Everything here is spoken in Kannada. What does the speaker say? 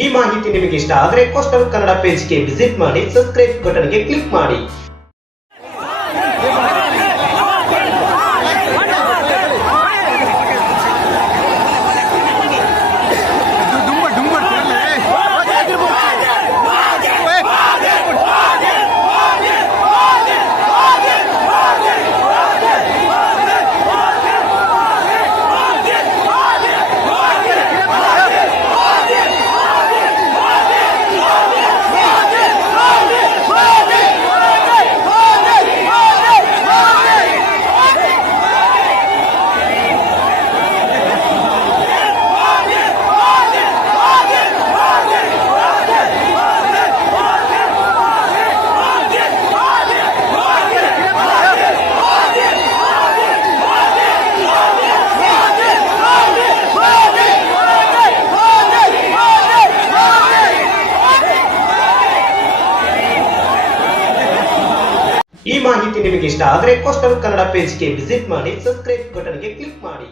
ಈ ಮಾಹಿತಿ ನಿಮಗೆ ಇಷ್ಟ ಆದರೆ ಕೋಸ್ಟಲ್ ಕನ್ನಡ ಪೇಜ್ಗೆ ವಿಸಿಟ್ ಮಾಡಿ, ಸಬ್ಸ್ಕ್ರೈಬ್ ಬಟನ್ಗೆ ಕ್ಲಿಕ್ ಮಾಡಿ. ಈ ಮಾಹಿತಿ ನಿಮಗೆ ಇಷ್ಟ ಆದರೆ ಕೋಸ್ಟಲ್ ಕನ್ನಡ ಪೇಜ್ಗೆ ವಿಸಿಟ್ ಮಾಡಿ, ಸಬ್ಸ್ಕ್ರೈಬ್ ಬಟನ್ಗೆ ಕ್ಲಿಕ್ ಮಾಡಿ.